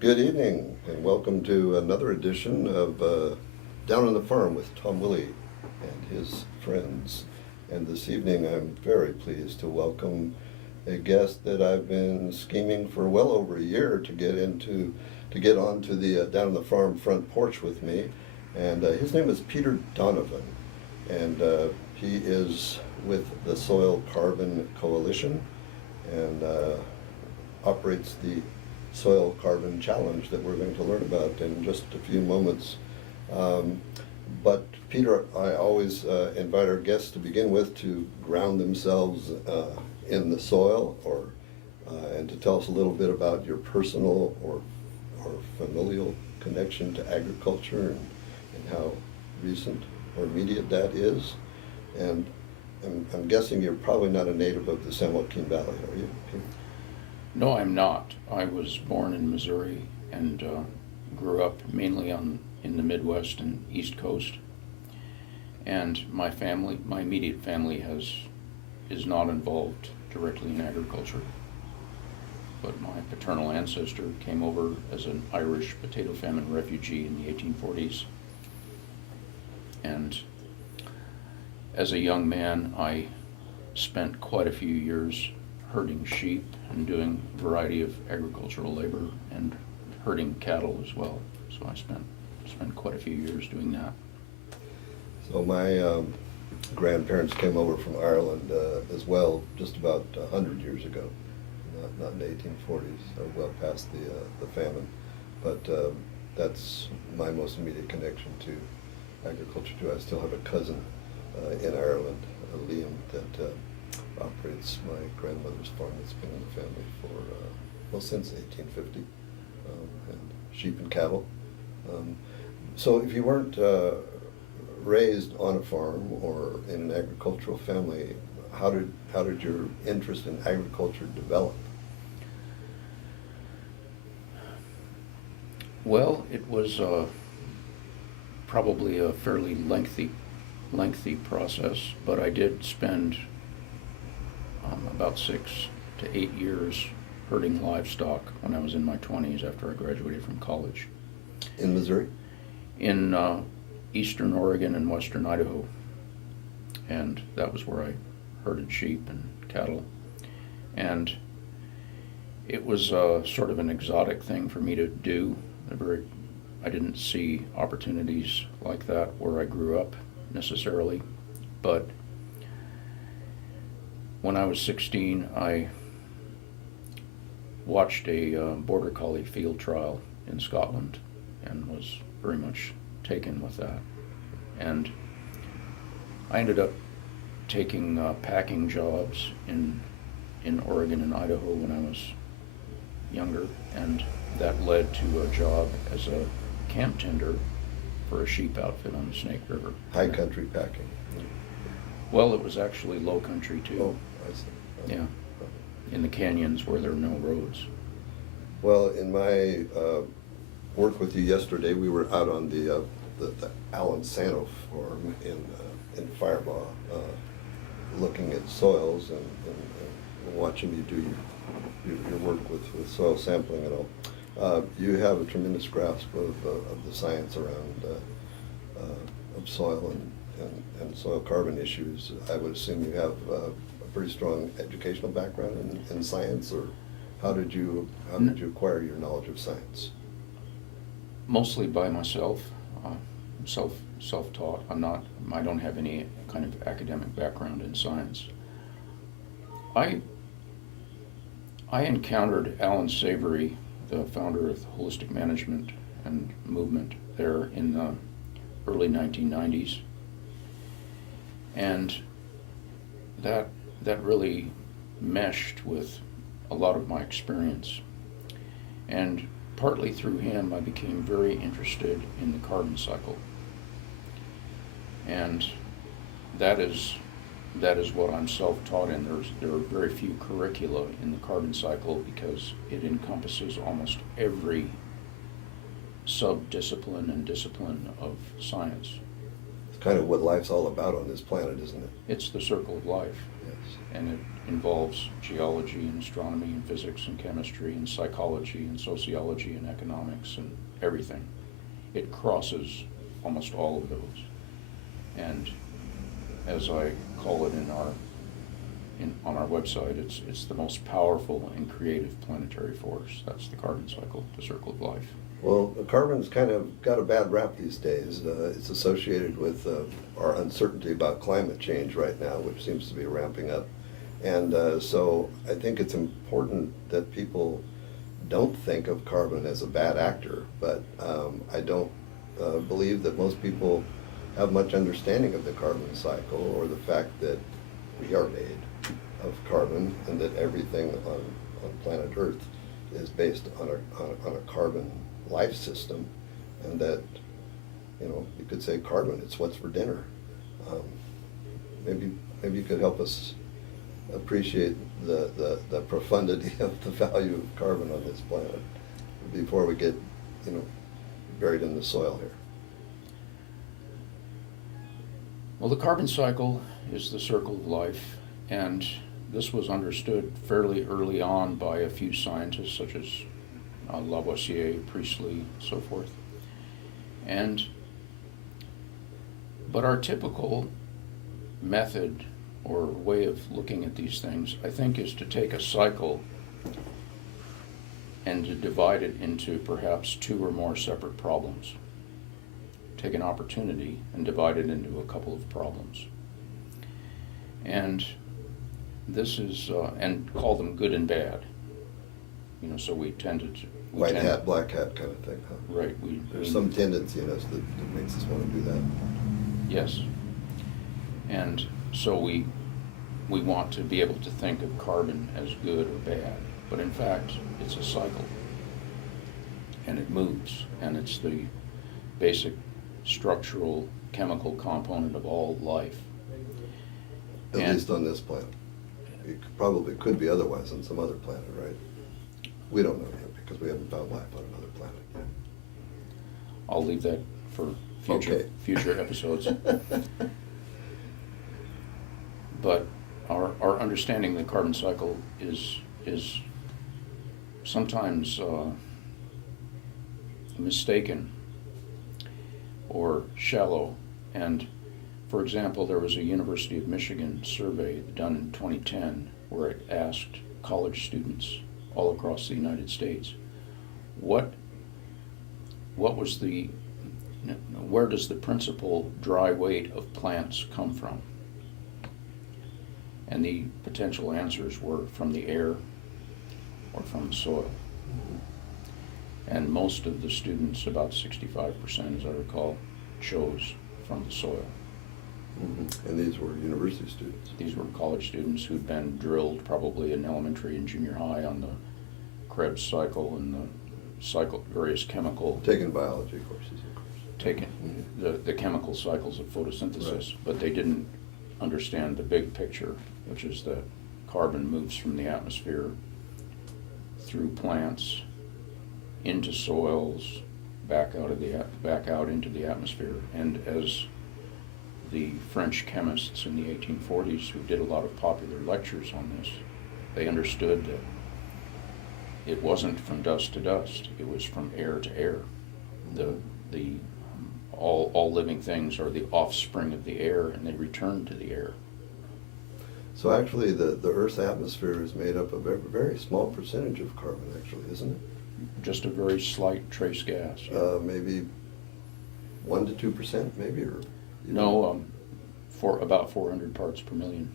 Good evening, and welcome to another edition of Down on the Farm with Tom Willey and his friends. And this evening, I'm very pleased to welcome a guest that I've been scheming for well over a year to get onto the Down on the Farm front porch with me. And his name is Peter Donovan, and he is with the Soil Carbon Coalition and operates the Soil Carbon Challenge that we're going to learn about in just a few moments. But Peter, I always invite our guests to begin with to ground themselves in the soil, and to tell us a little bit about your personal or familial connection to agriculture, and how recent or immediate that is. And I'm guessing you're probably not a native of the San Joaquin Valley, are you, Peter? No, I'm not. I was born in Missouri and grew up mainly in the Midwest and East Coast. And my immediate family is not involved directly in agriculture. But my paternal ancestor came over as an Irish potato famine refugee in the 1840s. And as a young man, I spent quite a few years herding sheep and doing a variety of agricultural labor and herding cattle as well. So I spent quite a few years doing that. So my grandparents came over from Ireland as well, just about 100 years ago, not in the 1840s, so well past the famine. But that's my most immediate connection to agriculture too. I still have a cousin in Ireland, Liam, that operates my grandmother's farm that's been in the family for, since 1850, and sheep and cattle. So if you weren't raised on a farm or in an agricultural family, how did your interest in agriculture develop? Well, it was probably a fairly lengthy process, but I did spend about 6 to 8 years herding livestock when I was in my 20s after I graduated from college. In Missouri? In eastern Oregon and western Idaho. And that was where I herded sheep and cattle. And it was sort of an exotic thing for me to do. I didn't see opportunities like that where I grew up necessarily. But when I was 16, I watched a border collie field trial in Scotland and was very much taken with that. And I ended up taking packing jobs in Oregon and Idaho when I was younger, and that led to a job as a camp tender for a sheep outfit on the Snake River. High country packing. Well, it was actually low country too. Oh, I see. Yeah, in the canyons where there are no roads. Well, in my work with you yesterday, we were out on the Alan Sano farm in Firebaugh, looking at soils and watching you do your work with soil sampling and all. You have a tremendous grasp of the science around of soil and soil carbon issues. I would assume you have a pretty strong educational background in science, or how did you acquire your knowledge of science? Mostly by myself, self-taught. I don't have any kind of academic background in science. I encountered Alan Savory, the founder of Holistic Management and movement there in the early 1990s. And that really meshed with a lot of my experience. And partly through him, I became very interested in the carbon cycle. And that is what I'm self-taught in. There are very few curricula in the carbon cycle because it encompasses almost every sub-discipline and discipline of science. It's kind of what life's all about on this planet, isn't it? It's the circle of life. Yes. And it involves geology and astronomy and physics and chemistry and psychology and sociology and economics and everything. It crosses almost all of those. And as I call it on our website, it's the most powerful and creative planetary force. That's the carbon cycle, the circle of life. Well, the carbon's kind of got a bad rap these days. It's associated with our uncertainty about climate change right now, which seems to be ramping up. And so I think it's important that people don't think of carbon as a bad actor, but I don't believe that most people have much understanding of the carbon cycle or the fact that we are made of carbon and that everything on planet Earth is based on a carbon life system, and that, you could say carbon, it's what's for dinner. Maybe you could help us appreciate the profundity of the value of carbon on this planet before we get, buried in the soil here. Well, the carbon cycle is the circle of life, and this was understood fairly early on by a few scientists such as Lavoisier, Priestley, so forth. But our typical method or way of looking at these things, I think, is to take a cycle and to divide it into perhaps two or more separate problems. Take an opportunity and divide it into a couple of problems. And this is, and call them good and bad. So we tended to... White hat, black hat kind of thing, huh? Right. There's some tendency in us that makes us want to do that. Yes. And so we want to be able to think of carbon as good or bad. But in fact, it's a cycle. And it moves. And it's the basic structural chemical component of all life. At least on this planet. It probably could be otherwise on some other planet, right? We don't know yet because we haven't found life on another planet yet. I'll leave that for future episodes. But our understanding of the carbon cycle is sometimes mistaken or shallow. And for example, there was a University of Michigan survey done in 2010 where it asked college students all across the United States, where does the principal dry weight of plants come from? And the potential answers were from the air or from the soil. And most of the students, about 65%, as I recall, chose from the soil. Mm-hmm. And these were university students? These were college students who'd been drilled probably in elementary and junior high on the Krebs cycle and the various chemical... Taken biology courses, of course. Taken Mm-hmm. the chemical cycles of photosynthesis, right. But they didn't understand the big picture, which is that carbon moves from the atmosphere through plants into soils, back out into the atmosphere. And as the French chemists in the 1840s who did a lot of popular lectures on this, they understood that it wasn't from dust to dust, it was from air to air. All living things are the offspring of the air, and they return to the air. So actually the Earth's atmosphere is made up of a very small percentage of carbon, actually, isn't it? Just a very slight trace gas. Maybe 1 to 2%, maybe, or no, for about 400 parts per million,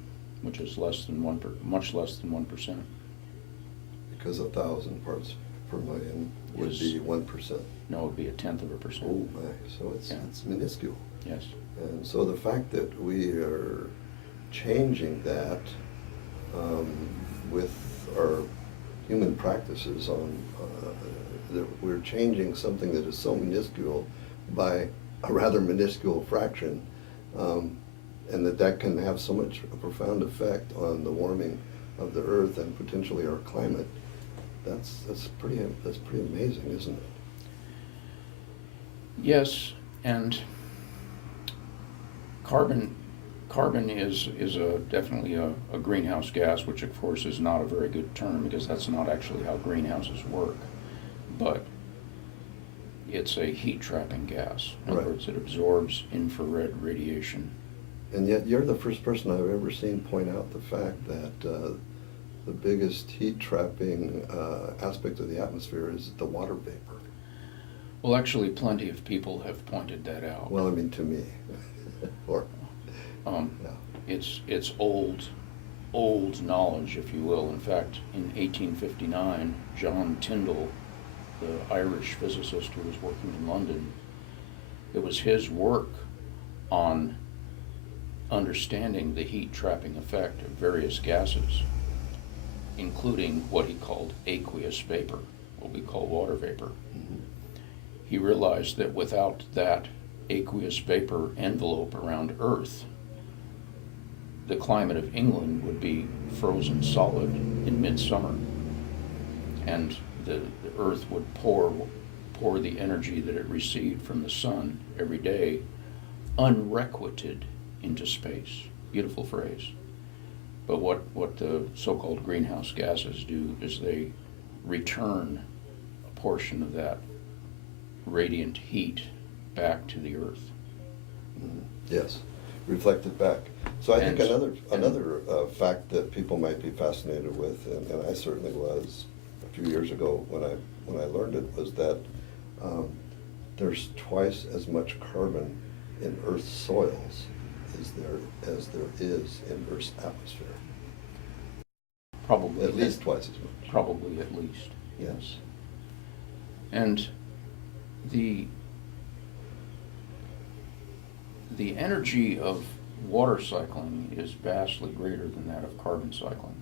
which is much less than 1%. Because 1,000 parts per million would be 1%. No, it would be 1/10%. Oh my! So it's minuscule. Yes. And so the fact that we are changing that with our human practices that we're changing something that is so minuscule by a rather minuscule fraction, and that can have so much a profound effect on the warming of the Earth and potentially our climate. That's pretty amazing, isn't it? Yes, and carbon Carbon is definitely a greenhouse gas, which of course is not a very good term because that's not actually how greenhouses work. But it's a heat trapping gas. In other Right. words, it absorbs infrared radiation. And yet you're the first person I've ever seen point out the fact that the biggest heat trapping aspect of the atmosphere is the water vapor. Well, actually, plenty of people have pointed that out. Well, I mean, to me. Or, yeah. It's old knowledge, if you will. In fact, in 1859, John Tyndall, the Irish physicist who was working in London, it was his work on understanding the heat trapping effect of various gases, including what he called aqueous vapor, what we call water vapor. Mhm. He realized that without that aqueous vapor envelope around Earth, the climate of England would be frozen solid in midsummer, and the Earth would pour the energy that it received from the sun every day unrequited into space. Beautiful phrase. But what the so-called greenhouse gases do is they return a portion of that radiant heat back to the Earth. Mhm. Yes, reflected back. So I think another fact that people might be fascinated with, and I certainly was a few years ago when I learned it, was that there's twice as much carbon in Earth's soils as there is in Earth's atmosphere. Probably At least twice as much. Probably at least, yes. And the energy of water cycling is vastly greater than that of carbon cycling.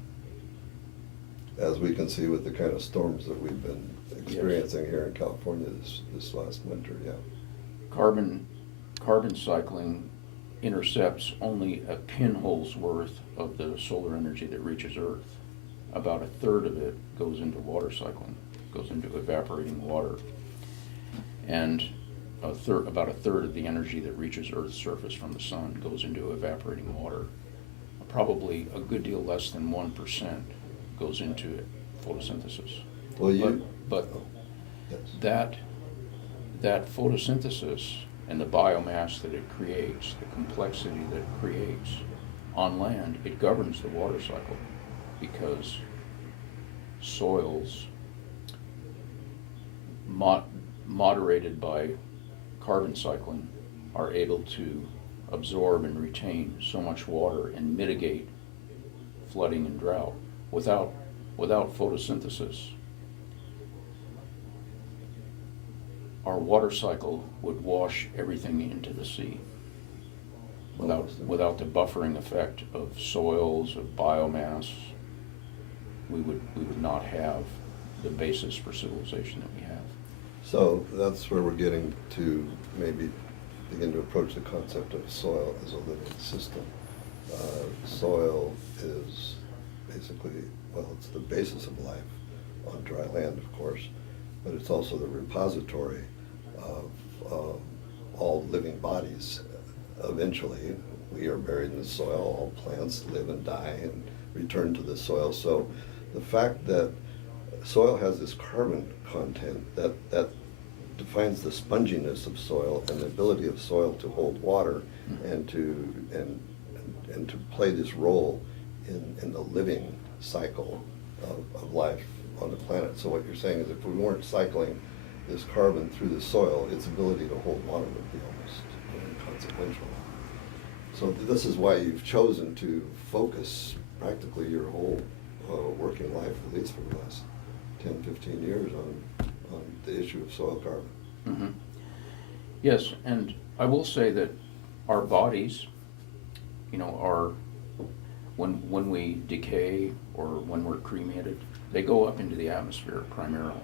As we can see with the kind of storms that we've been experiencing here in California this last winter, yeah. Carbon cycling intercepts only a pinhole's worth of the solar energy that reaches Earth. About a third of it goes into water cycling, goes into evaporating water. And about a third of the energy that reaches Earth's surface from the sun goes into evaporating water. Probably a good deal less than 1% goes into photosynthesis. Well, but yes. that photosynthesis and the biomass that it creates, the complexity that it creates on land, it governs the water cycle because soils moderated by carbon cycling are able to absorb and retain so much water and mitigate flooding and drought. Without photosynthesis, our water cycle would wash everything into the sea. Without the buffering effect of soils, of biomass, we would not have the basis for civilization that we have. So that's where we're getting to maybe begin to approach the concept of soil as a living system. Soil is basically, well, it's the basis of life on dry land, of course, but it's also the repository of all living bodies. Eventually, we are buried in the soil. All plants live and die and return to the soil. So the fact that soil has this carbon content that defines the sponginess of soil and the ability of soil to hold water and to play this role in the living cycle of life on the planet. So what you're saying is if we weren't cycling this carbon through the soil, its ability to hold water would be almost inconsequential. So this is why you've chosen to focus practically your whole working life, at least for the last 10, 15 years, on the issue of soil carbon. Mm-hmm. Yes, and I will say that our bodies, are, when we decay or when we're cremated, they go up into the atmosphere primarily.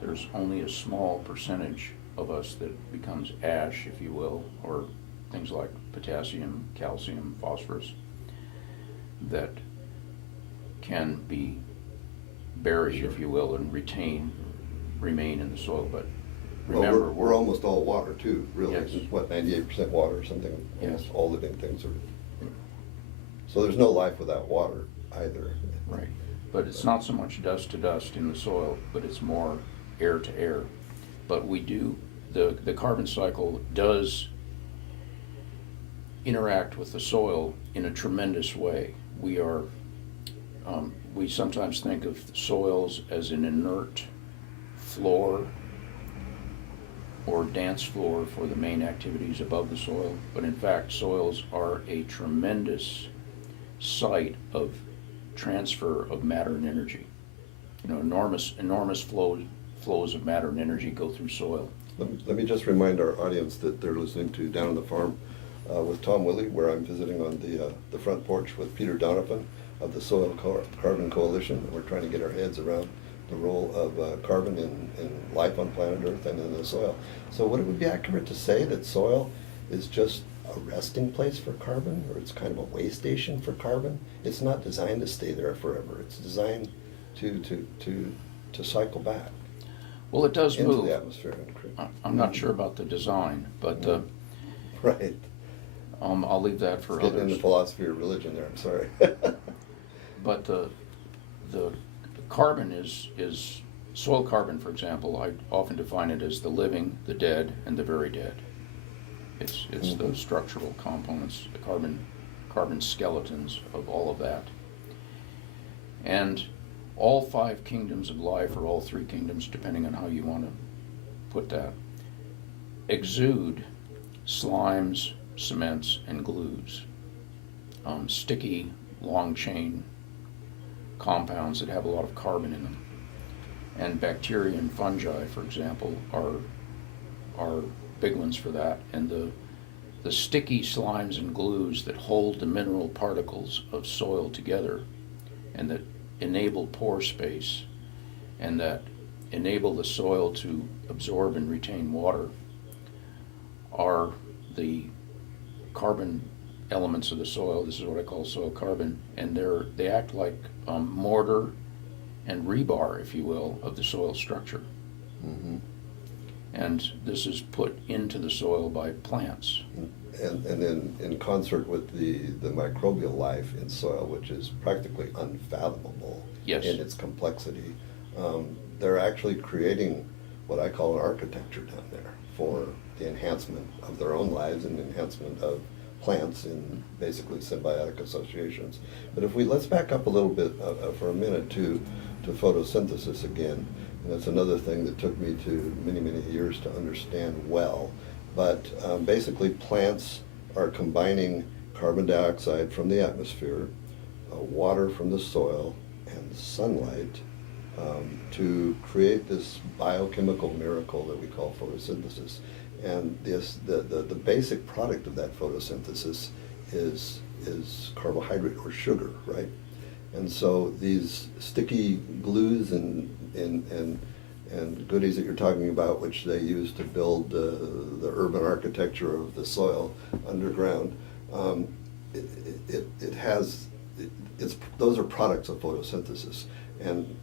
There's only a small percentage of us that becomes ash, if you will, or things like potassium, calcium, phosphorus, that can be buried, if you will, and remain in the soil. But remember, well, we're almost all water too, really. Yes. What, 98% water or something? Yes. Almost all living things are So there's no life without water either. Right. But it's not so much dust to dust in the soil, but it's more air to air. But we do, the carbon cycle does interact with the soil in a tremendous way. We sometimes think of soils as an inert floor or dance floor for the main activities above the soil, but in fact soils are a tremendous site of transfer of matter and energy. Enormous flows of matter and energy go through soil. Let me just remind our audience that they're listening to Down on the Farm with Tom Willey, where I'm visiting on the front porch with Peter Donovan of the Soil Carbon Coalition. And we're trying to get our heads around the role of carbon in life on planet Earth and in the soil. So would it be accurate to say that soil is just a resting place for carbon, or it's kind of a way station for carbon? It's not designed to stay there forever. It's designed to cycle back. Well, it does into move. The atmosphere. I'm not sure about the design, but right. I'll leave that for Getting others. into philosophy or religion there, I'm sorry. But the carbon is soil carbon, for example. I often define it as the living, the dead, and the very dead. It's the structural components, the carbon skeletons of all of that. And all 5 kingdoms of life, or all 3 kingdoms, depending on how you want to put that, exude slimes, cements, and glues. Sticky, long chain compounds that have a lot of carbon in them. And bacteria and fungi, for example, are big ones for that. And the sticky slimes and glues that hold the mineral particles of soil together and that enable pore space and that enable the soil to absorb and retain water are the carbon elements of the soil. This is what I call soil carbon, and they act like mortar and rebar, if you will, of the soil structure. Mm-hmm. And this is put into the soil by plants. And then in concert with the microbial life in soil, which is practically unfathomable Yes. in its complexity, they're actually creating what I call an architecture down there for the enhancement of their own lives and the enhancement of plants in basically symbiotic associations. But let's back up a little bit for a minute to photosynthesis again. And that's another thing that took me to many years to understand well. But basically plants are combining carbon dioxide from the atmosphere, water from the soil, and sunlight to create this biochemical miracle that we call photosynthesis. And the basic product of that photosynthesis is carbohydrate or sugar, right? And so these sticky glues and goodies that you're talking about, which they use to build the urban architecture of the soil underground, those are products of photosynthesis. And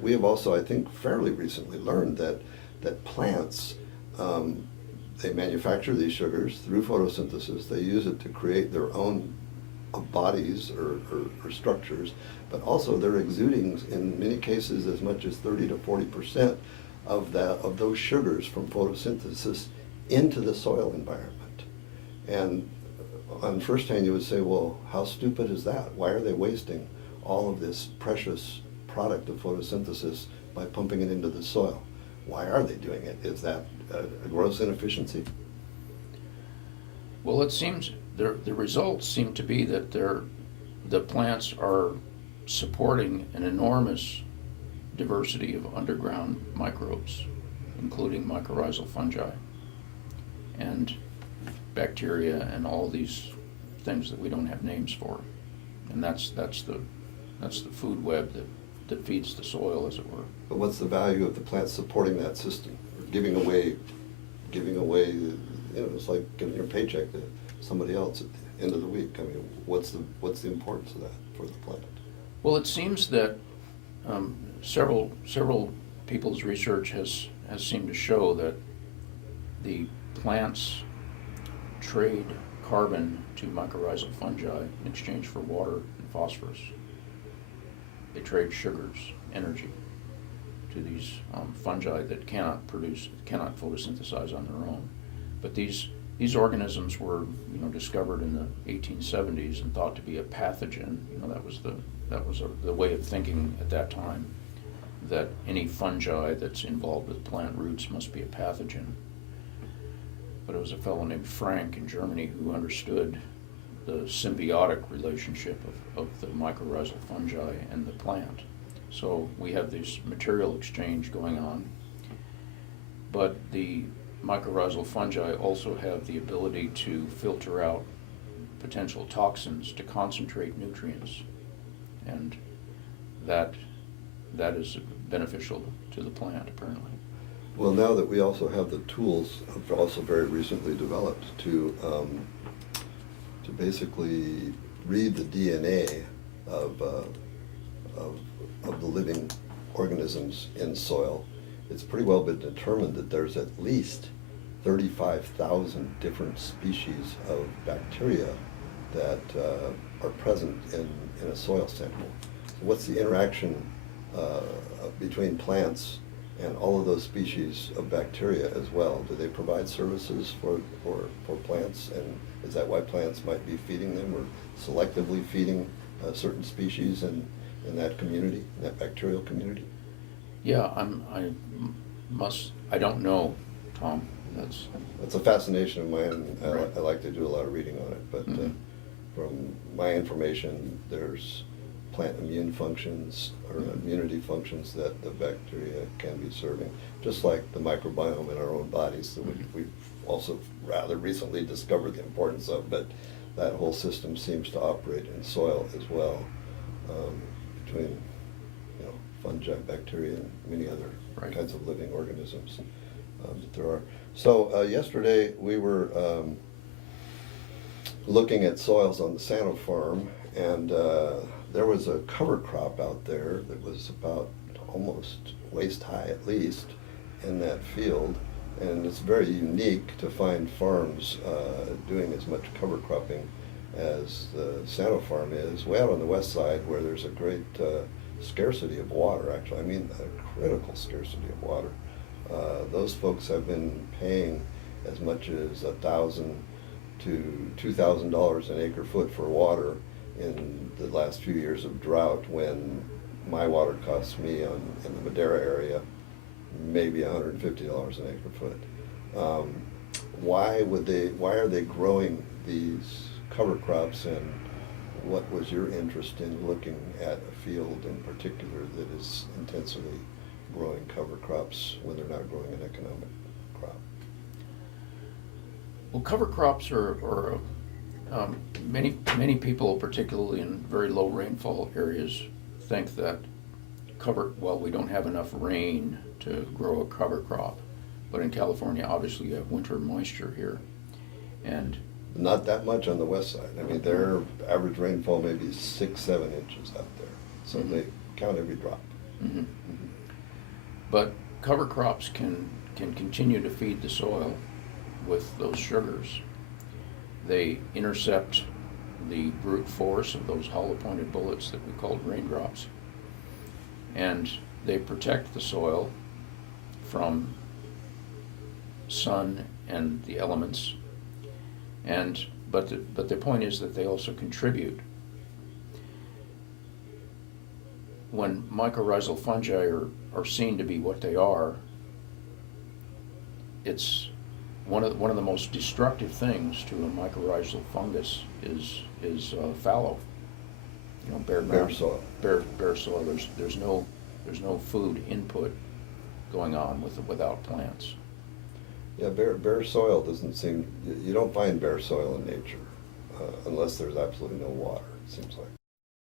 we have also, I think, fairly recently learned that plants, they manufacture these sugars through photosynthesis. They use it to create their own bodies or structures, but also they're exuding, in many cases, as much as 30 to 40% of those sugars from photosynthesis into the soil environment. And on first hand, you would say, well, how stupid is that? Why are they wasting all of this precious product of photosynthesis by pumping it into the soil? Why are they doing it? Is that a gross inefficiency? Well, it seems the results seem to be that the plants are supporting an enormous diversity of underground microbes, including mycorrhizal fungi and bacteria and all these things that we don't have names for. And that's the food web that feeds the soil, as it were. But what's the value of the plants supporting that system? Or giving away, it's like giving your paycheck to somebody else at the end of the week. I mean, what's the importance of that for the plant? Well, it seems that several people's research has seemed to show that the plants trade carbon to mycorrhizal fungi in exchange for water and phosphorus. They trade sugars, energy, to these fungi that cannot photosynthesize on their own. But these organisms were, discovered in the 1870s and thought to be a pathogen. That was the way of thinking at that time, that any fungi that's involved with plant roots must be a pathogen. But it was a fellow named Frank in Germany who understood the symbiotic relationship of the mycorrhizal fungi and the plant. So we have this material exchange going on, but the mycorrhizal fungi also have the ability to filter out potential toxins to concentrate nutrients, and that is beneficial to the plant, apparently. Well, now that we also have the tools, also very recently developed, to basically read the DNA of the living organisms in soil, it's pretty well been determined that there's at least 35,000 different species of bacteria that are present in a soil sample. So what's the interaction between plants and all of those species of bacteria as well? Do they provide services for plants, and is that why plants might be feeding them or selectively feeding certain species in that community, in that bacterial community? Yeah, I don't know, Tom. That's a fascination of mine. Right. I like to do a lot of reading on it, but from my information, there's plant immune functions or immunity functions that the bacteria can be serving, just like the microbiome in our own bodies that we've also rather recently discovered the importance of, but that whole system seems to operate in soil as well, between fungi, bacteria, and many other kinds of living organisms that there are. So yesterday we were looking at soils on the Sano farm, and there was a cover crop out there that was about almost waist high at least in that field, and it's very unique to find farms doing as much cover cropping as the Sano farm is, way out on the west side where there's a great scarcity of water, actually. I mean, a critical scarcity of water. Those folks have been paying as much as $1,000 to $2,000 an acre foot for water in the last few years of drought, when my water costs me in the Madera area maybe $150 an acre foot. Why are they growing these cover crops, and what was your interest in looking at a field in particular that is intensively growing cover crops when they're not growing an economic crop? Well, cover crops are many people, particularly in very low rainfall areas, think that we don't have enough rain to grow a cover crop. But in California, obviously, you have winter moisture here, and not that much on the west side. I mean, their average rainfall may be 6-7 inches out there, so they count every drop. But cover crops can continue to feed the soil with those sugars. They intercept the brute force of those hollow-pointed bullets that we call raindrops, and they protect the soil from sun and the elements. But the point is that they also contribute. When mycorrhizal fungi are seen to be what they are, it's one of the most destructive things to a mycorrhizal fungus is fallow. Bare soil. Bare soil. There's no food input going on without plants. Yeah, bare soil doesn't seem, you don't find bare soil in nature unless there's absolutely no water, it seems like.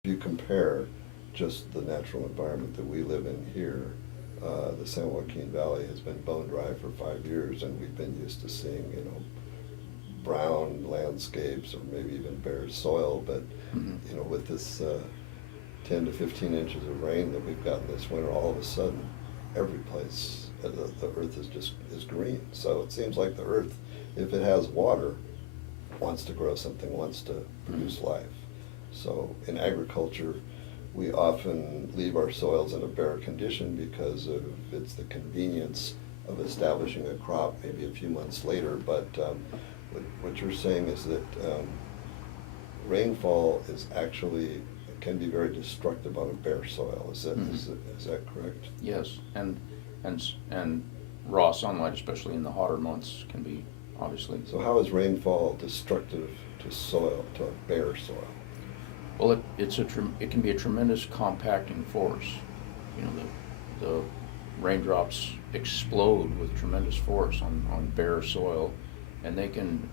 If you compare just the natural environment that we live in here, the San Joaquin Valley has been bone dry for 5 years, and we've been used to seeing, brown landscapes or maybe even bare soil, but with this 10 to 15 inches of rain that we've gotten this winter, all of a sudden every place the earth is green. So it seems like the earth, if it has water, wants to grow something, wants to produce life. So in agriculture, we often leave our soils in a bare condition because of it's the convenience of establishing a crop maybe a few months later. But what you're saying is that rainfall is actually can be very destructive on a bare soil. Is that is that correct? Yes, and raw sunlight, especially in the hotter months, can be obviously. So how is rainfall destructive to soil, to a bare soil? Well, it can be a tremendous compacting force. You know, the raindrops explode with tremendous force on bare soil, and they can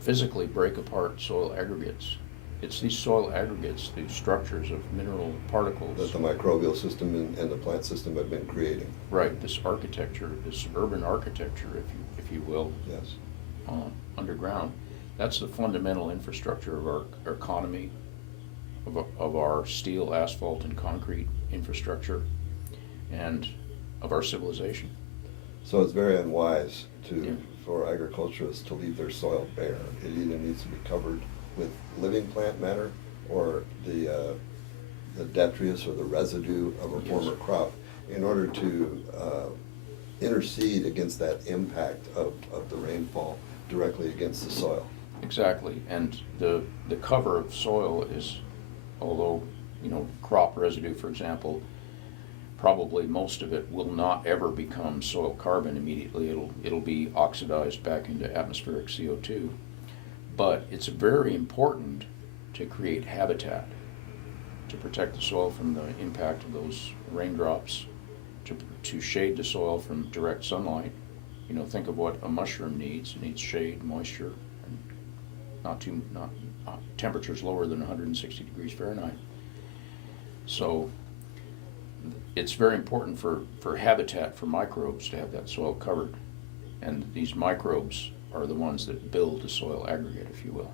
physically break apart soil aggregates. It's these soil aggregates, these structures of mineral particles That the microbial system and the plant system have been creating. Right, this architecture, this urban architecture, if you will. Yes. Underground. That's the fundamental infrastructure of our economy, of our steel, asphalt, and concrete infrastructure, and of our civilization. So it's very unwise for agriculturists to leave their soil bare. It either needs to be covered with living plant matter or the detritus or the residue of a former crop in order to intercede against that impact of the rainfall directly against the soil. Exactly, and the cover of soil is, although, you know, crop residue, for example, probably most of it will not ever become soil carbon immediately. It'll be oxidized back into atmospheric CO2. But it's very important to create habitat, to protect the soil from the impact of those raindrops, to shade the soil from direct sunlight. You know, think of what a mushroom needs. It needs shade, moisture, and not temperatures lower than 160 degrees Fahrenheit. So it's very important for habitat for microbes to have that soil covered. And these microbes are the ones that build the soil aggregate, if you will,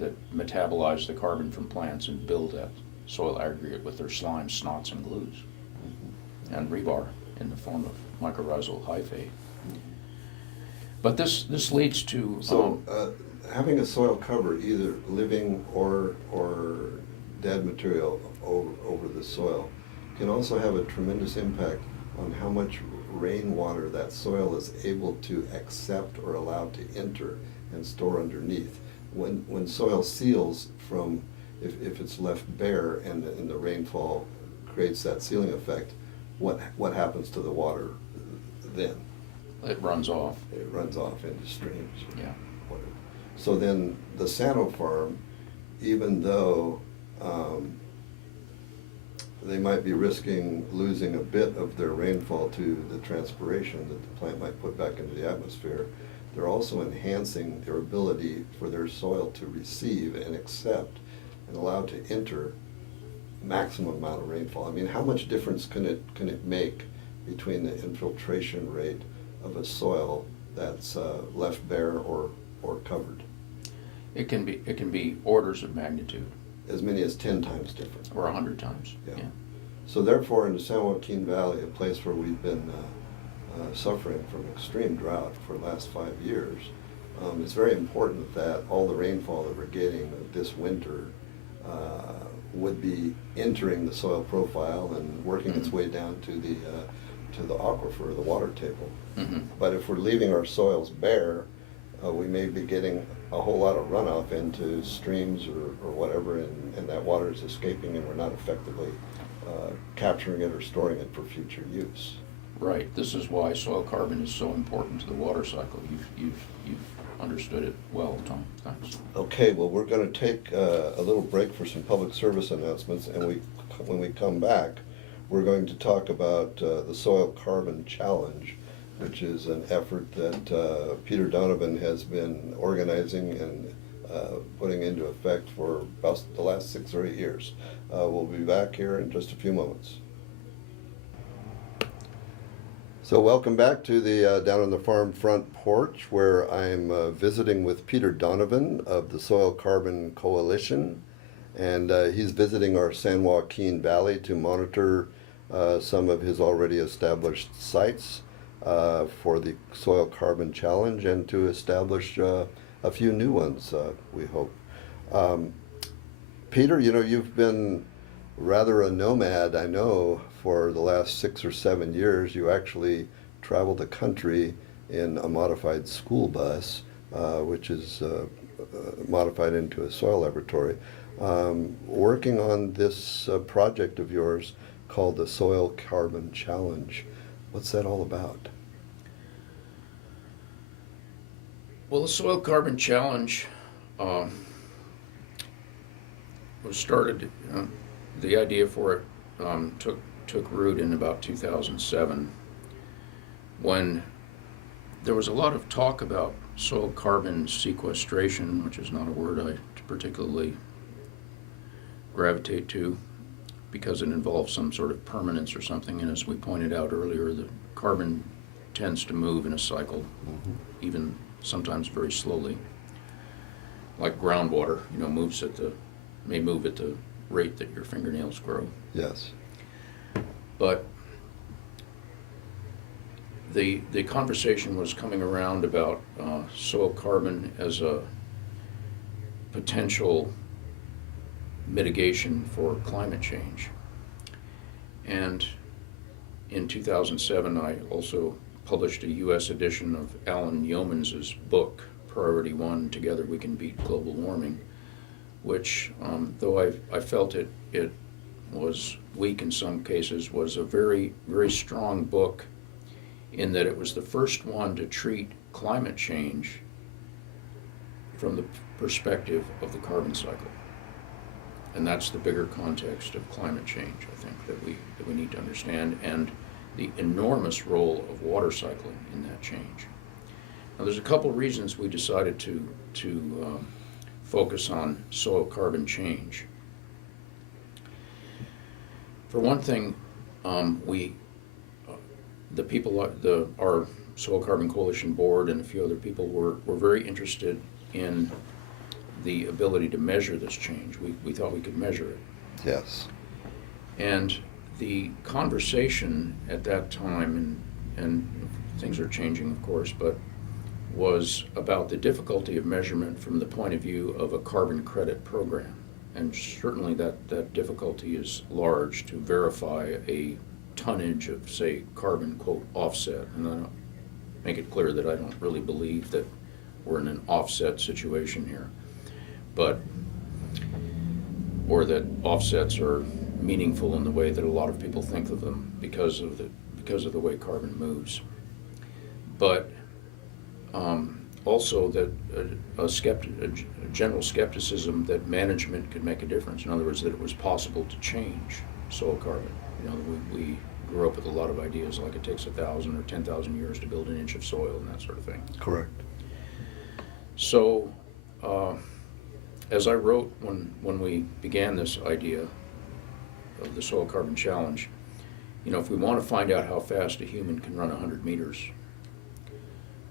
that metabolize the carbon from plants and build that soil aggregate with their slime, snots, and glues, and rebar in the form of mycorrhizal hyphae. But this leads to having a soil cover, either living or dead material over the soil, can also have a tremendous impact on how much rainwater that soil is able to accept or allow to enter and store underneath. When soil seals from, if it's left bare and the rainfall creates that sealing effect, what happens to the water then? It runs off. It runs off into streams. Yeah. Whatever. So then the Sano farm, even though they might be risking losing a bit of their rainfall to the transpiration that the plant might put back into the atmosphere, they're also enhancing their ability for their soil to receive and accept and allow to enter maximum amount of rainfall. I mean, how much difference can it make between the infiltration rate of a soil that's left bare or covered? It can be orders of magnitude. As many as 10 times different. Or 100 times. Yeah. So therefore, in the San Joaquin Valley, a place where we've been suffering from extreme drought for the last 5 years, it's very important that all the rainfall that we're getting this winter would be entering the soil profile and working its way down to the aquifer, the water table. But if we're leaving our soils bare, we may be getting a whole lot of runoff into streams or whatever, and that water is escaping, and we're not effectively capturing it or storing it for future use. Right. This is why soil carbon is so important to the water cycle. You've understood it well, Tom. Thanks. Okay. Well, we're going to take a little break for some public service announcements, and when we come back, we're going to talk about the Soil Carbon Challenge, which is an effort that Peter Donovan has been organizing and putting into effect for about the last 6 or 8 years. We'll be back here in just a few moments. So welcome back to the Down on the Farm front porch, where I'm visiting with Peter Donovan of the Soil Carbon Coalition, and he's visiting our San Joaquin Valley to monitor some of his already established sites. for the Soil Carbon Challenge and to establish a few new ones, we hope. Um, Peter, you've been rather a nomad, I know, for the last 6 or 7 years. You actually traveled the country in a modified school bus, which is modified into a soil laboratory, working on this project of yours called the Soil Carbon Challenge. What's that all about? Well, the Soil Carbon Challenge was started. The idea for it took root in about 2007, when there was a lot of talk about soil carbon sequestration, which is not a word I particularly gravitate to because it involves some sort of permanence or something. And as we pointed out earlier, the carbon tends to move in a cycle, even sometimes very slowly, like groundwater. May move at the rate that your fingernails grow. Yes. But the conversation was coming around about soil carbon as a potential mitigation for climate change. And in 2007, I also published a U.S. edition of Alan Yeomans's book, Priority One, Together We Can Beat Global Warming, which, though I felt it was weak in some cases, was a very, very strong book in that it was the first one to treat climate change from the perspective of the carbon cycle. And that's the bigger context of climate change, I think, that we need to understand, and the enormous role of water cycling in that change. Now, there's a couple reasons we decided to focus on soil carbon change. For one thing, our Soil Carbon Coalition board and a few other people were very interested in the ability to measure this change. We thought we could measure it. Yes. And the conversation at that time, and things are changing, of course, but was about the difficulty of measurement from the point of view of a carbon credit program. And certainly that difficulty is large to verify a tonnage of, say, carbon, quote, offset. And I don't make it clear that I don't really believe that we're in an offset situation here, or that offsets are meaningful in the way that a lot of people think of them because of the way carbon moves. But also that a general skepticism that management could make a difference. In other words, that it was possible to change soil carbon. We grew up with a lot of ideas like it takes 1,000 or 10,000 years to build an inch of soil and that sort of thing. Correct. So, as I wrote when we began this idea of the Soil Carbon Challenge, if we want to find out how fast a human can run 100 meters,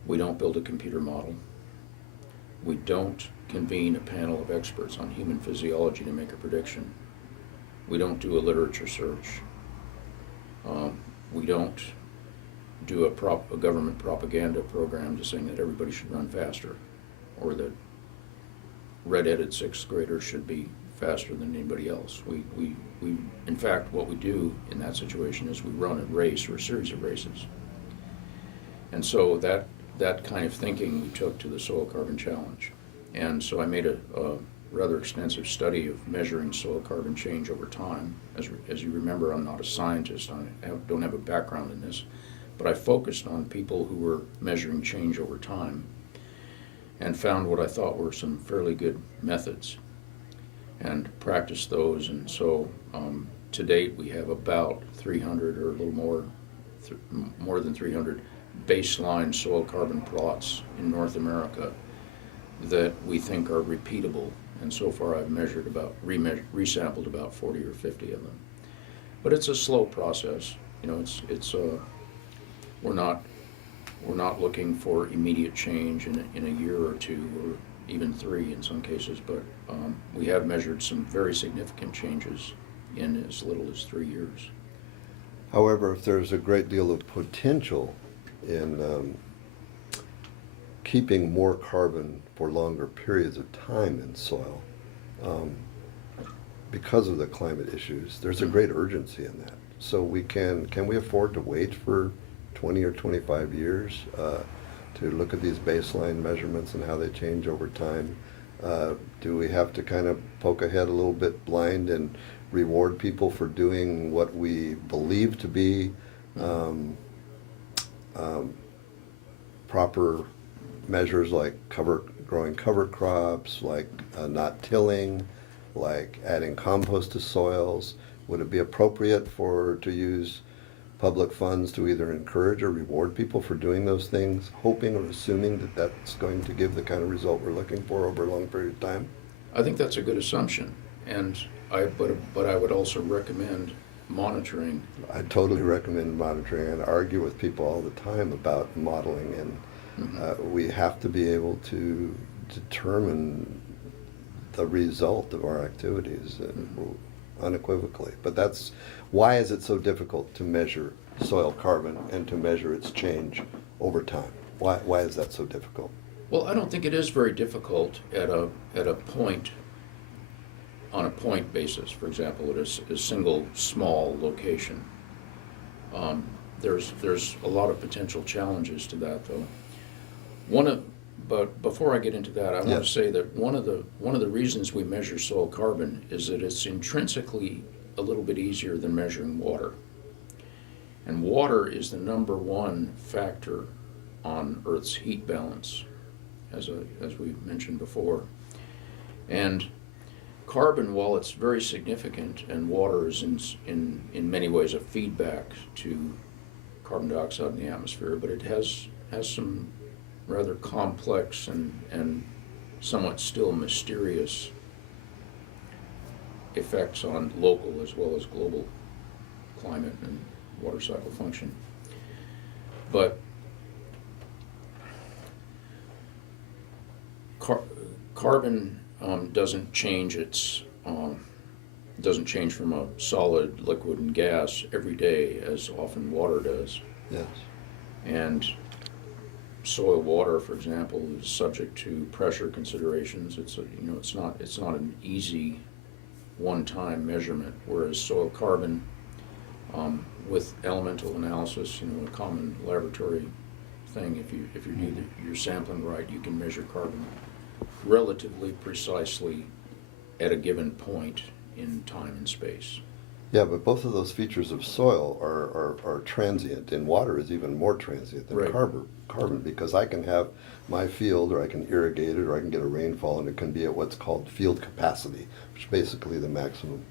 we don't build a computer model. We don't convene a panel of experts on human physiology to make a prediction. We don't do a literature search. We don't do a government propaganda program to saying that everybody should run faster, or that red-headed sixth graders should be faster than anybody else. We in fact, what we do in that situation is we run a race or a series of races. And so that kind of thinking we took to the Soil Carbon Challenge. And so I made a rather extensive study of measuring soil carbon change over time. As you remember, I'm not a scientist. I don't have a background in this, but I focused on people who were measuring change over time and found what I thought were some fairly good methods and practiced those. And so to date, we have about 300 or a little more than 300 baseline soil carbon plots in North America that we think are repeatable. And so far I've measured resampled about 40 or 50 of them. But it's a slow process. We're not looking for immediate change in a year or two, or even 3 in some cases, but we have measured some very significant changes in as little as 3 years. However, if there's a great deal of potential in keeping more carbon for longer periods of time in soil. Um, because of the climate issues, there's a great urgency in that. So can we afford to wait for 20 or 25 years to look at these baseline measurements and how they change over time? Do we have to kind of poke ahead a little bit blind and reward people for doing what we believe to be proper measures, like growing cover crops, like not tilling, like adding compost to soils? Would it be appropriate to use public funds to either encourage or reward people for doing those things, hoping or assuming that that's going to give the kind of result we're looking for over a long period of time? I think that's a good assumption, but I would also recommend monitoring. I totally recommend monitoring, and argue with people all the time about modeling, and we have to be able to determine the result of our activities unequivocally. But that's why is it so difficult to measure soil carbon and to measure its change over time? Why is that so difficult? Well, I don't think it is very difficult at a point, on a point basis. For example, at a single small location. There's a lot of potential challenges to that, though. But before I get into that, I want to say that one of the reasons we measure soil carbon is that it's intrinsically a little bit easier than measuring water. And water is the number one factor on Earth's heat balance, as we mentioned before. And carbon, while it's very significant, and water is in many ways a feedback to carbon dioxide in the atmosphere, but it has some rather complex and somewhat still mysterious effects on local as well as global climate and water cycle function. But carbon doesn't change from a solid, liquid, and gas every day as often water does. Yes. And soil water, for example, is subject to pressure considerations. It's not an easy one-time measurement, whereas soil carbon, with elemental analysis, a common laboratory thing, if you're sampling right, you can measure carbon relatively precisely at a given point in time and space. Yeah, but both of those features of soil are transient, and water is even more transient than Right. carbon, because I can have my field, or I can irrigate it, or I can get a rainfall, and it can be at what's called field capacity, which is basically the maximum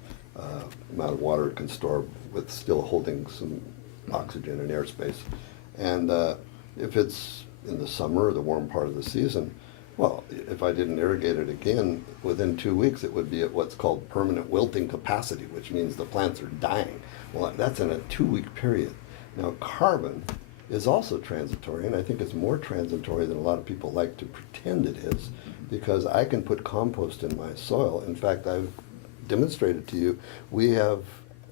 amount of water it can store with still holding some oxygen and airspace. And if it's in the summer or the warm part of the season, well, if I didn't irrigate it again, within 2 weeks it would be at what's called permanent wilting capacity, which means the plants are dying. Well, that's in a 2-week period. Now, carbon is also transitory, and I think it's more transitory than a lot of people like to pretend it is, because I can put compost in my soil. In fact, I've demonstrated to you, we have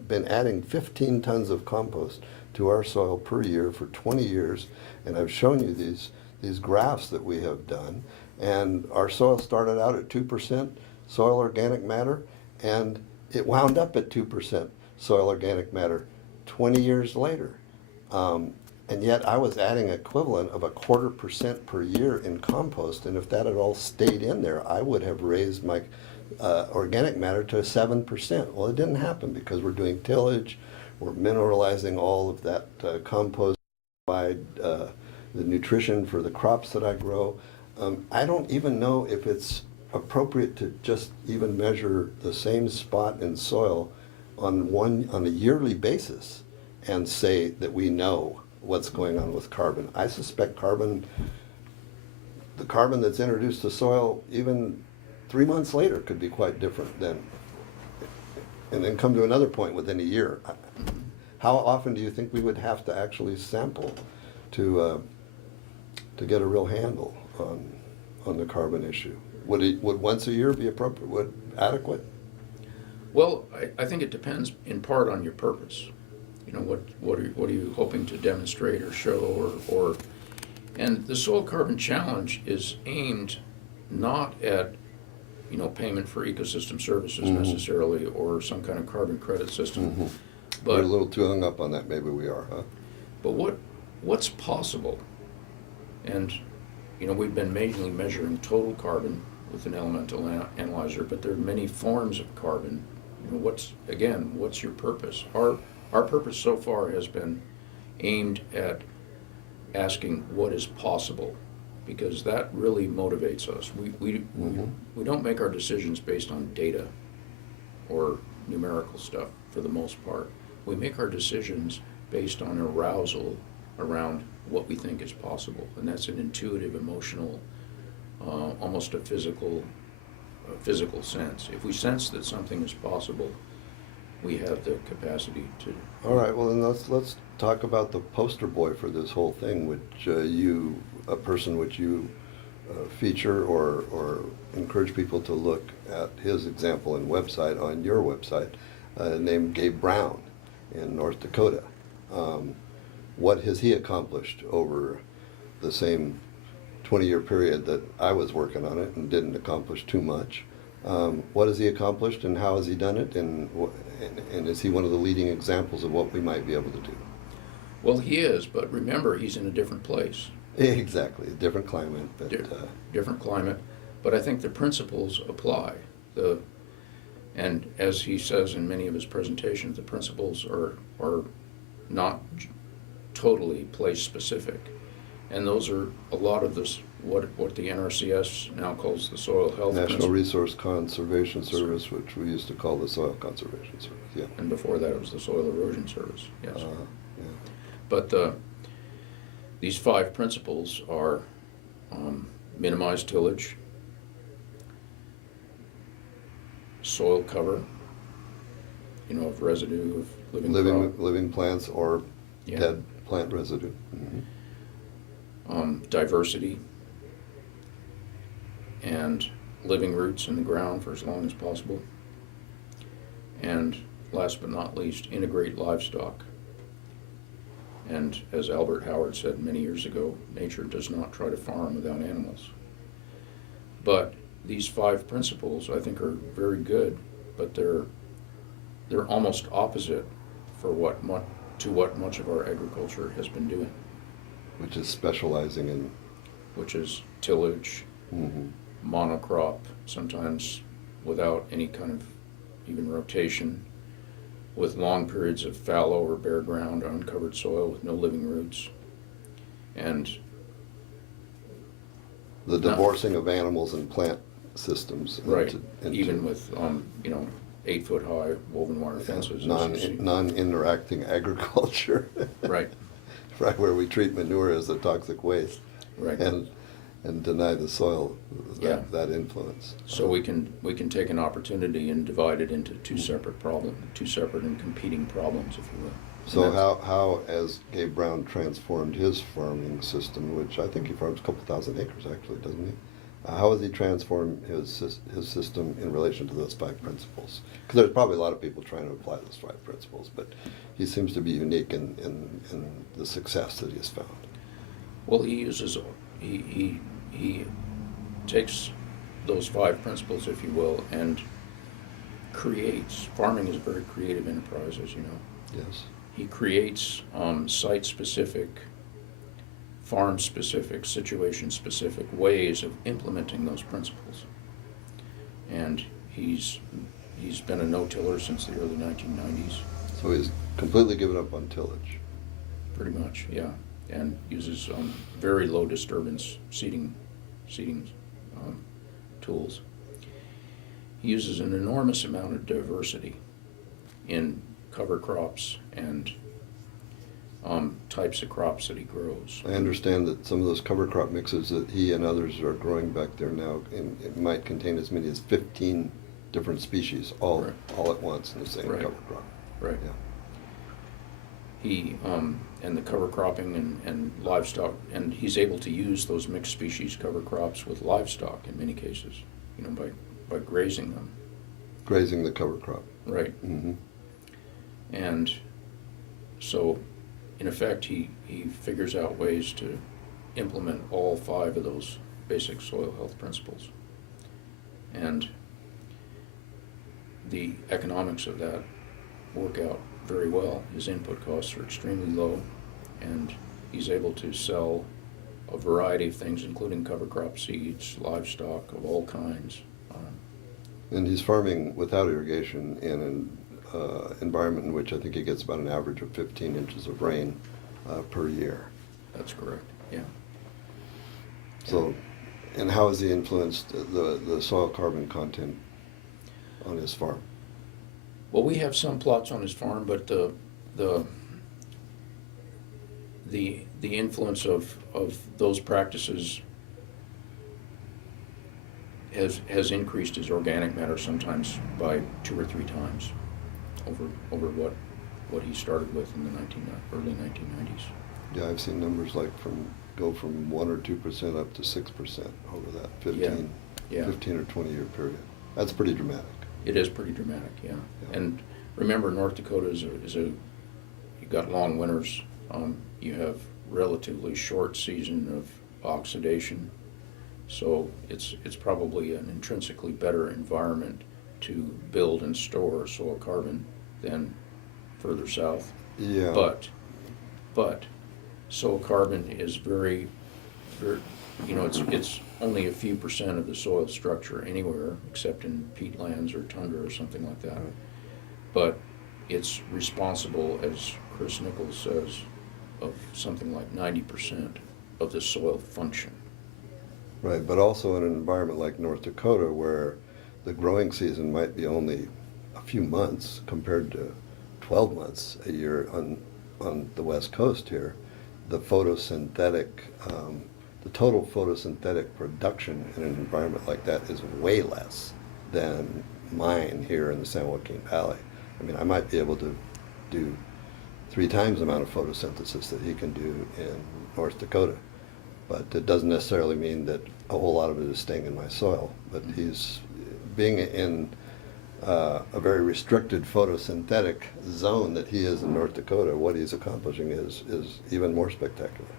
been adding 15 tons of compost to our soil per year for 20 years, and I've shown you these graphs that we have done. And our soil started out at 2% soil organic matter, and it wound up at 2% soil organic matter 20 years later. And yet I was adding equivalent of 0.25% per year in compost, and if that had all stayed in there, I would have raised my organic matter to 7%. Well, it didn't happen because we're doing tillage, we're mineralizing all of that compost, provide the nutrition for the crops that I grow. I don't even know if it's appropriate to just even measure the same spot in soil on a yearly basis and say that we know what's going on with carbon. I suspect the carbon that's introduced to soil even 3 months later could be quite different and then come to another point within a year. How often do you think we would have to actually sample to get a real handle on the carbon issue? Would once a year be appropriate? Would adequate? Well, I think it depends in part on your purpose. You know, what are you hoping to demonstrate or show and the Soil Carbon Challenge is aimed not at, you know, payment for ecosystem services necessarily or some kind of carbon credit system. We're a little too hung up on that, maybe we are, huh? But what's possible? And, you know, we've been mainly measuring total carbon with an elemental analyzer, but there are many forms of carbon. You know, what's your purpose? Our purpose so far has been aimed at asking what is possible, because that really motivates us. We don't make our decisions based on data or numerical stuff for the most part. We make our decisions based on arousal around what we think is possible, and that's an intuitive, emotional, almost a physical sense. If we sense that something is possible, we have the capacity to. All right, well then let's talk about the poster boy for this whole thing, which a person which you feature or encourage people to look at his example and website on your website, named Gabe Brown in North Dakota. What has he accomplished over the same 20-year period that I was working on it and didn't accomplish too much? What has he accomplished and how has he done it, and is he one of the leading examples of what we might be able to do? Well, he is, but remember, he's in a different place. Exactly, a different climate. But, different climate, but I think the principles apply. And as he says in many of his presentations, the principles are not totally place specific, and those are a lot of this what the NRCS now calls the Soil Health National Resource Conservation Service, which we used to call the Soil Conservation Service. Yeah. And before that, it was the Soil Erosion Service. Yes. Yeah. But these 5 principles are minimize tillage, soil cover, you know, of residue of living plants or dead plant residue. Diversity, and living roots in the ground for as long as possible. And last but not least, integrate livestock. And as Albert Howard said many years ago, nature does not try to farm without animals. But these 5 principles I think are very good, but they're almost opposite for what much of our agriculture has been doing. Which is specializing in? Which is tillage, monocrop, sometimes without any kind of even rotation, with long periods of fallow or bare ground, uncovered soil with no living roots, and the divorcing of animals and plant systems. Right, even with 8-foot high woven wire fences. Non-interacting agriculture. Right. Right, where we treat manure as a toxic waste. Right. And deny the soil that influence. So we can take an opportunity and divide it into 2 separate problems, 2 separate and competing problems, if you will. So how has Gabe Brown transformed his farming system, which I think he farms a couple thousand acres actually, doesn't he? How has he transformed his system in relation to those 5 principles? Because there's probably a lot of people trying to apply those 5 principles, but he seems to be unique in the success that he has found. Well, he takes those 5 principles, if you will, and creates. Farming is a very creative enterprise, as you know. Yes. He creates site-specific, farm-specific, situation-specific ways of implementing those principles. And he's been a no-tiller since the early 1990s. So he's completely given up on tillage. Pretty much, yeah, and uses very low disturbance seeding tools. He uses an enormous amount of diversity in cover crops and types of crops that he grows. I understand that some of those cover crop mixes that he and others are growing back there now, it might contain as many as 15 different species all at once in the same cover crop. Right. Yeah. He and the cover cropping and livestock, and he's able to use those mixed species cover crops with livestock in many cases, by grazing them. Grazing the cover crop. Right. Mm-hmm. And so, in effect, he figures out ways to implement all 5 of those basic soil health principles. And the economics of that work out very well. His input costs are extremely low, and he's able to sell a variety of things, including cover crop seeds, livestock of all kinds. And he's farming without irrigation in an environment in which I think he gets about an average of 15 inches of rain per year. That's correct, yeah. So, and how has he influenced the soil carbon content on his farm? Well, we have some plots on his farm, but the influence of those practices has increased his organic matter sometimes by 2 or 3 times over what he started with in the early 1990s. Yeah, I've seen numbers like go from 1 or 2% up to 6% over that 15 or 20 year period. That's pretty dramatic. It is pretty dramatic, yeah. And remember, North Dakota you've got long winters. You have relatively short season of oxidation, so it's probably an intrinsically better environment to build and store soil carbon than further south. Yeah. But soil carbon is very, it's only a few percent of the soil structure anywhere except in peatlands or tundra or something like that. Right. But it's responsible, as Chris Nichols says, of something like 90% of the soil function. Right, but also in an environment like North Dakota where the growing season might be only a few months compared to 12 months a year on the West Coast here, the total photosynthetic production in an environment like that is way less than mine here in the San Joaquin Valley. I mean, I might be able to do 3 times the amount of photosynthesis that he can do in North Dakota, but it doesn't necessarily mean that a whole lot of it is staying in my soil. But he's being in a very restricted photosynthetic zone that he is in North Dakota. What he's accomplishing is even more spectacular.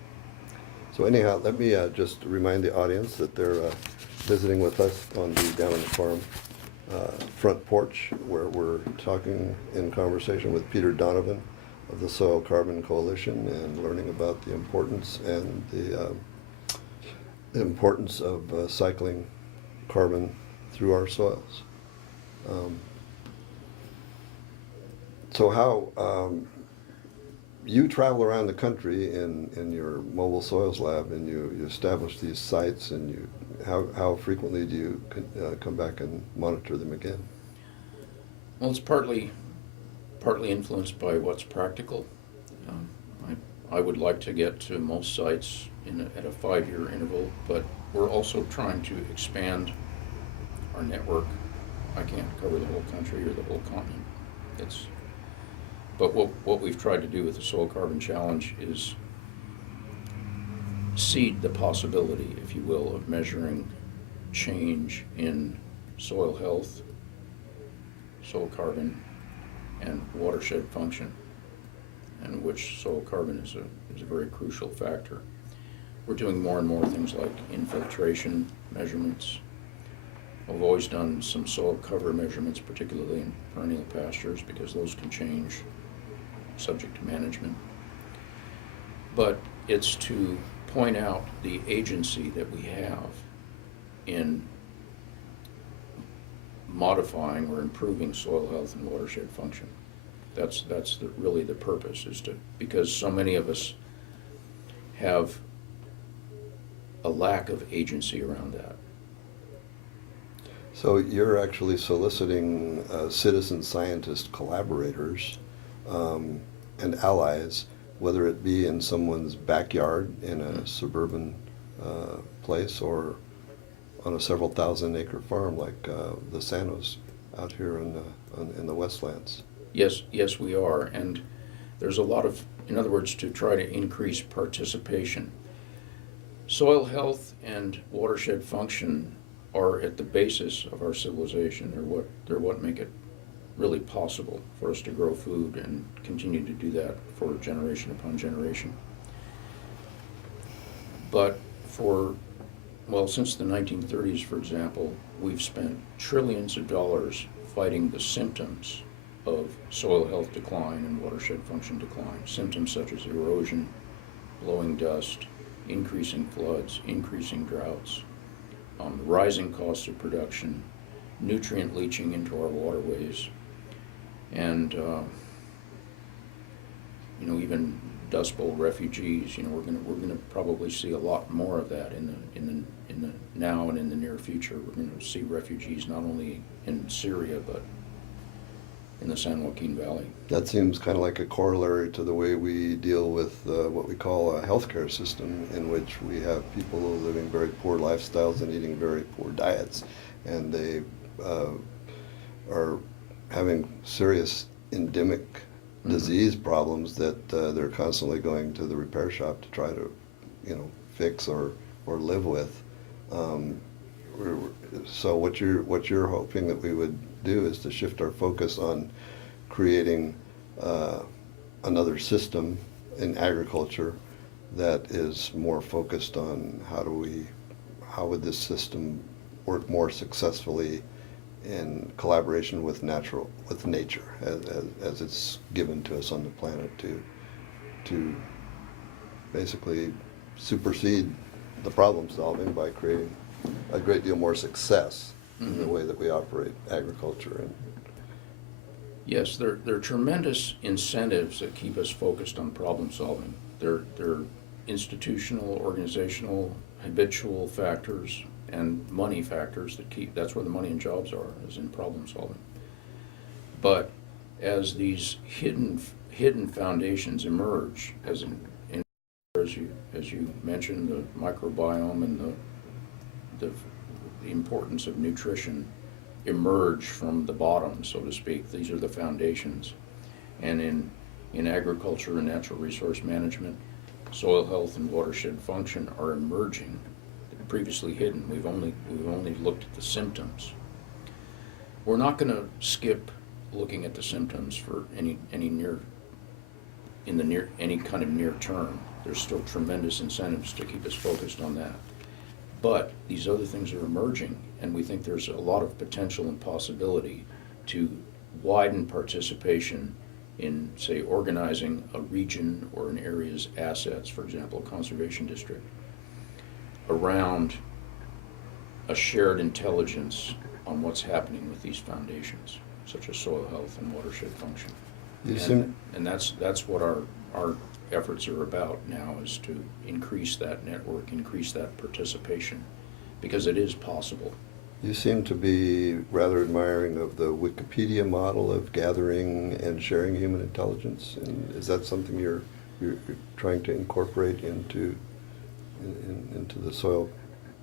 So anyhow, let me just remind the audience that they're visiting with us on the Down on the Farm front porch, where we're talking in conversation with Peter Donovan of the Soil Carbon Coalition and learning about the importance and the importance of cycling carbon through our soils. So how you travel around the country in your mobile soils lab, and you establish these sites, and how frequently do you come back and monitor them again? Well, it's partly influenced by what's practical. I would like to get to most sites at a 5-year interval, but we're also trying to expand our network. I can't cover the whole country or the whole continent. But what we've tried to do with the Soil Carbon Challenge is seed the possibility, if you will, of measuring change in soil health, soil carbon, and watershed function, and which soil carbon is a very crucial factor. We're doing more and more things like infiltration measurements. I've always done some soil cover measurements, particularly in perennial pastures, because those can change subject to management. But it's to point out the agency that we have in modifying or improving soil health and watershed function. That's really the purpose, because so many of us have a lack of agency around that. So you're actually soliciting citizen scientist collaborators and allies, whether it be in someone's backyard in a suburban place or on a several thousand acre farm like the Sanos out here in the Westlands. Yes, we are, and there's a lot of, in other words, to try to increase participation. Soil health and watershed function are at the basis of our civilization. They're what make it really possible for us to grow food and continue to do that for generation upon generation. But since the 1930s, for example, we've spent trillions of dollars fighting the symptoms of soil health decline and watershed function decline. Symptoms such as erosion, blowing dust, increasing floods, increasing droughts, rising costs of production, nutrient leaching into our waterways, and even Dust Bowl refugees. We're gonna probably see a lot more of that in the now and in the near future. We're going to see refugees not only in Syria but in the San Joaquin Valley. That seems kind of like a corollary to the way we deal with what we call a healthcare system, in which we have people living very poor lifestyles and eating very poor diets, and they are having serious endemic disease problems that they're constantly going to the repair shop to try to, fix or live with. So what you're hoping that we would do is to shift our focus on creating another system in agriculture that is more focused on how would this system work more successfully in collaboration with nature as it's given to us on the planet, to basically supersede the problem solving by creating a great deal more success in the way that we operate agriculture. And yes, there are tremendous incentives that keep us focused on problem solving. They're institutional, organizational, habitual factors, and money factors that's where the money and jobs are, is in problem solving. But as these hidden foundations emerge, as you mentioned, the microbiome and the importance of nutrition emerge from the bottom, so to speak. These are the foundations. And in agriculture and natural resource management, soil health and watershed function are emerging, previously hidden. We've only looked at the symptoms. We're not going to skip looking at the symptoms for any kind of near term. There's still tremendous incentives to keep us focused on that. But these other things are emerging, and we think there's a lot of potential and possibility to widen participation in, say, organizing a region or an area's assets, for example, a conservation district, around a shared intelligence on what's happening with these foundations, such as soil health and watershed function. And that's what our efforts are about now, is to increase that network, increase that participation, because it is possible. You seem to be rather admiring of the Wikipedia model of gathering and sharing human intelligence, and is that something you're trying to incorporate into the Soil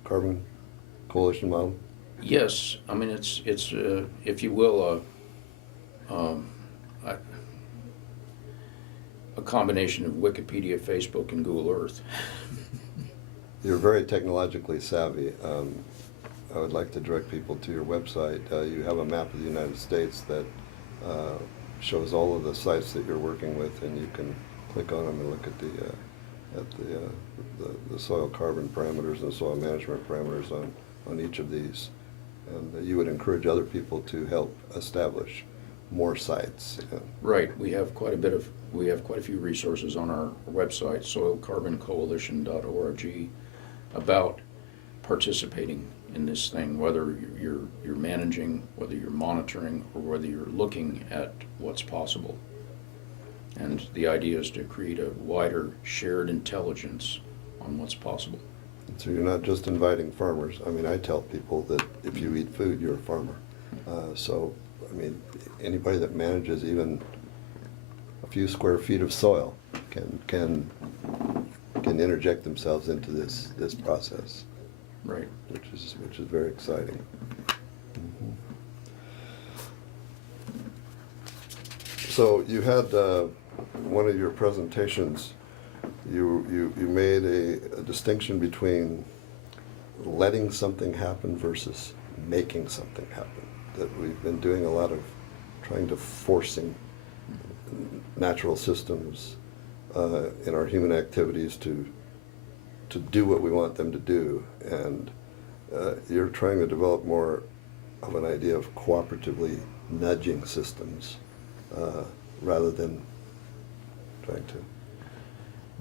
Carbon Coalition model? Yes, I mean it's if you will a combination of Wikipedia, Facebook, and Google Earth. You're very technologically savvy. I would like to direct people to your website. You have a map of the United States that shows all of the sites that you're working with, and you can click on them and look at the soil carbon parameters and soil management parameters on each of these. And you would encourage other people to help establish more sites. Right. We have quite a few resources on our website, soilcarboncoalition.org, about participating in this thing, whether you're managing, whether you're monitoring, or whether you're looking at what's possible. And the idea is to create a wider shared intelligence on what's possible. So you're not just inviting farmers. I mean, I tell people that if you eat food, you're a farmer. So, I mean, anybody that manages even a few square feet of soil can interject themselves into this process. Right. Which is very exciting. Mm-hmm. So you had one of your presentations. You made a distinction between letting something happen versus making something happen. That we've been doing a lot of trying to forcing natural systems in our human activities to do what we want them to do. And you're trying to develop more of an idea of cooperatively nudging systems rather than trying to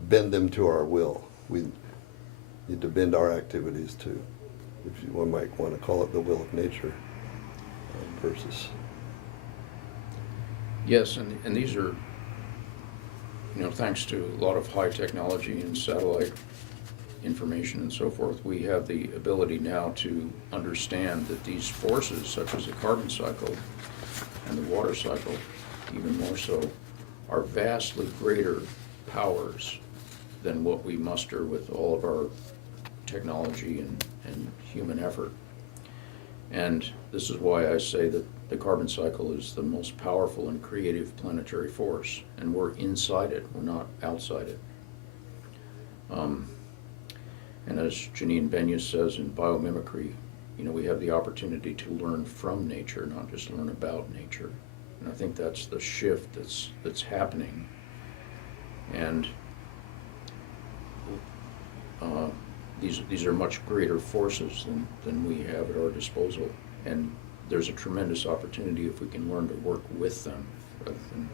bend them to our will. We need to bend our activities to, if one might want to call it, the will of nature versus. Yes, and these are, thanks to a lot of high technology and satellite information and so forth, we have the ability now to understand that these forces, such as the carbon cycle and the water cycle, even more so, are vastly greater powers than what we muster with all of our technology and human effort. And this is why I say that the carbon cycle is the most powerful and creative planetary force, and we're inside it, we're not outside it. And as Janine Benyus says in biomimicry, we have the opportunity to learn from nature, not just learn about nature. And I think that's the shift that's happening. And these are much greater forces than we have at our disposal. And there's a tremendous opportunity if we can learn to work with them rather than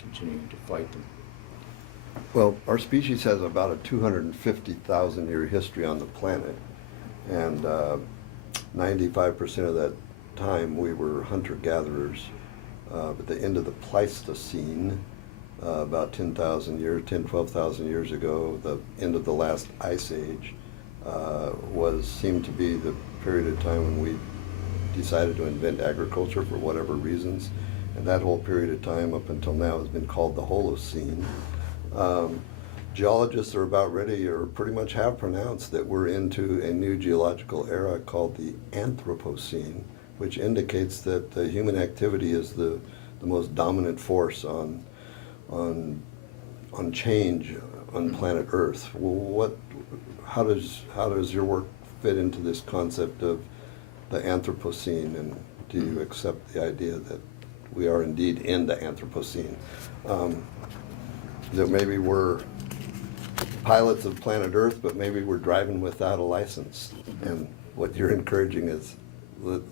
continuing to fight them. Well, our species has about a 250,000 year history on the planet, and 95% of that time we were hunter-gatherers. At the end of the Pleistocene, about 12,000 years ago, the end of the last ice age, seemed to be the period of time when we decided to invent agriculture for whatever reasons. And that whole period of time up until now has been called the Holocene. Geologists are about ready, or pretty much have pronounced, that we're into a new geological era called the Anthropocene, which indicates that the human activity is the most dominant force on change on planet Earth. How does your work fit into this concept of the Anthropocene, and do you accept the idea that we are indeed in the Anthropocene? That maybe we're pilots of planet Earth, but maybe we're driving without a license. And what you're encouraging is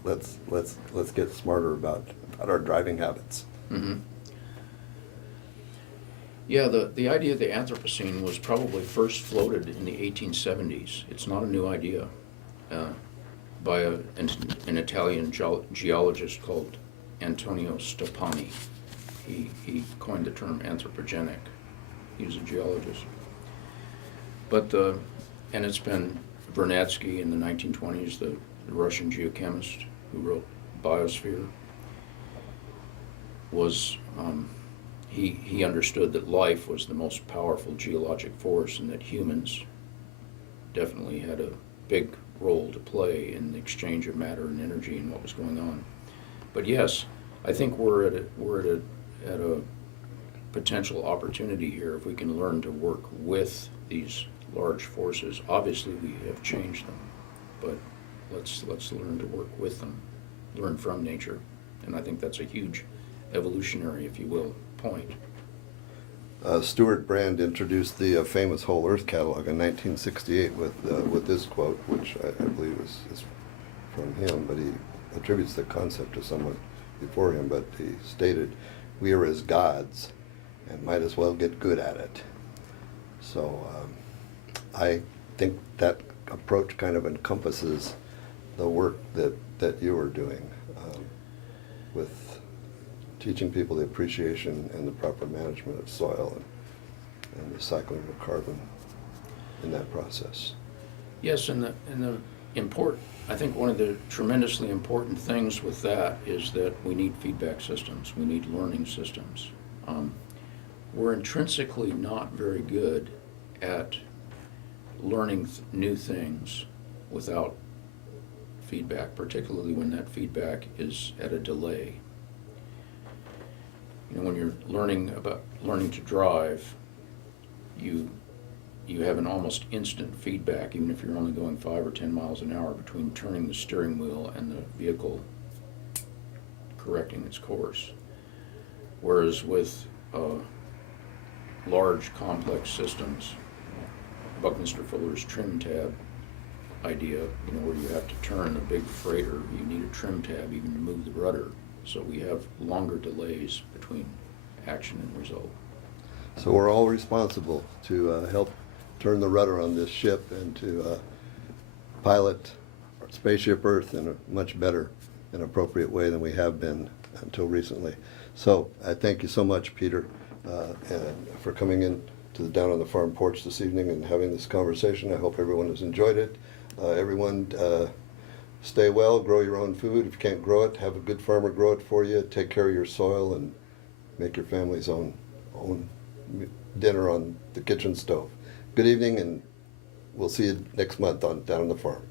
let's get smarter about our driving habits. Mm-hmm. Yeah, the idea of the Anthropocene was probably first floated in the 1870s. It's not a new idea, by an Italian geologist called Antonio Stoppani. He coined the term anthropogenic. He was a geologist. But and it's been Vernadsky in the 1920s, the Russian geochemist who wrote Biosphere, he understood that life was the most powerful geologic force, and that humans definitely had a big role to play in the exchange of matter and energy and what was going on. But yes, I think we're at a potential opportunity here if we can learn to work with these large forces. Obviously, we have changed them, but let's learn to work with them, learn from nature, and I think that's a huge evolutionary, if you will, point. Stuart Brand introduced the famous Whole Earth catalog in 1968 with this quote, which I believe is from him, but he attributes the concept to someone before him. But he stated, "We are as gods, and might as well get good at it." So I think that approach kind of encompasses the work that you are doing with teaching people the appreciation and the proper management of soil and the cycling of carbon in that process. Yes, and I think one of the tremendously important things with that is that we need feedback systems. We need learning systems. We're intrinsically not very good at learning new things without feedback, particularly when that feedback is at a delay. When you're learning to drive, you have an almost instant feedback, even if you're only going 5 or 10 miles an hour, between turning the steering wheel and the vehicle correcting its course. Whereas with large complex systems, Buckminster Fuller's trim tab idea, where you have to turn a big freighter, you need a trim tab even to move the rudder. So we have longer delays between action and result. So we're all responsible to help turn the rudder on this ship and to pilot our spaceship Earth in a much better and appropriate way than we have been until recently. So I thank you so much, Peter, and for coming in to the Down on the Farm porch this evening and having this conversation. I hope everyone has enjoyed it. Everyone, stay well, grow your own food. If you can't grow it, have a good farmer grow it for you. Take care of your soil and make your family's own dinner on the kitchen stove. Good evening, and we'll see you next month on Down on the Farm.